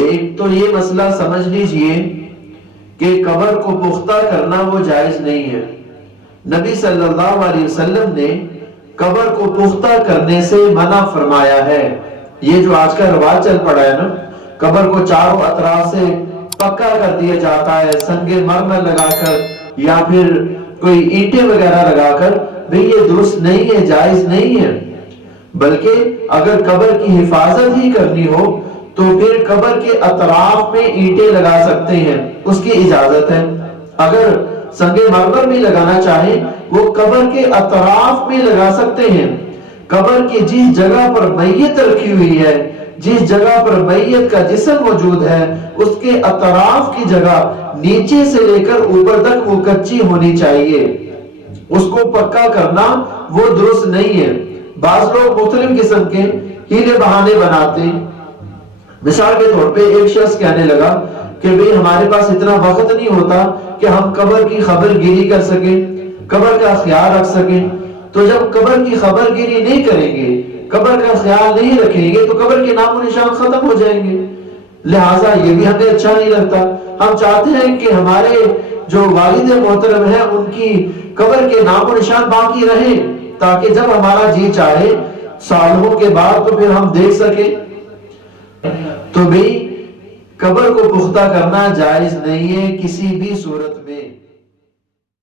ایک تو یہ مسئلہ سمجھ لیجئے کہ قبر کو پختہ کرنا وہ جائز نہیں ہے. نبی صلی اللہ علیہ وسلم نے قبر کو پختہ کرنے سے منع فرمایا ہے. یہ جو آج کا رواج چل پڑا ہے نا، قبر کو چاروں اطراف سے پکا کر دیا جاتا ہے سنگ مرمر لگا کر یا پھر کوئی اینٹیں وغیرہ لگا کر، بھئی یہ درست نہیں ہے، جائز نہیں ہے. بلکہ اگر قبر کی حفاظت ہی کرنی ہو تو پھر قبر کے اطراف میں اینٹیں لگا سکتے ہیں، اس کی اجازت ہے. اگر سنگ مرمر بھی لگانا چاہیں وہ قبر کے اطراف میں لگا سکتے ہیں. قبر کی جس جگہ پر میت رکھی ہوئی ہے، جس جگہ پر میت کا جسم موجود ہے، اس کے اطراف کی جگہ نیچے سے لے کر اوپر تک وہ کچی ہونی چاہیے. اس کو پکا کرنا وہ درست نہیں ہے. بعض لوگ مختلف قسم کے ہیلے بہانے بناتے ہیں. مثال کے طور پہ ایک شخص کہنے لگا کہ بھئی ہمارے پاس اتنا وقت نہیں ہوتا کہ ہم قبر کی خبر گیری کر سکیں، قبر کا خیال رکھ سکیں. تو جب قبر کی خبر گیری نہیں کریں گے، قبر کا خیال نہیں رکھیں گے، تو قبر کے نام و نشان ختم ہو جائیں گے. لہٰذا یہ بھی ہمیں اچھا نہیں لگتا. ہم چاہتے ہیں کہ ہمارے جو والد محترم ہیں ان کی قبر کے نام و نشان باقی رہیں، تاکہ جب ہمارا جی چاہے سالوں کے بعد تو پھر ہم دیکھ سکیں. تو بھی قبر کو پختہ کرنا جائز نہیں ہے کسی بھی صورت میں.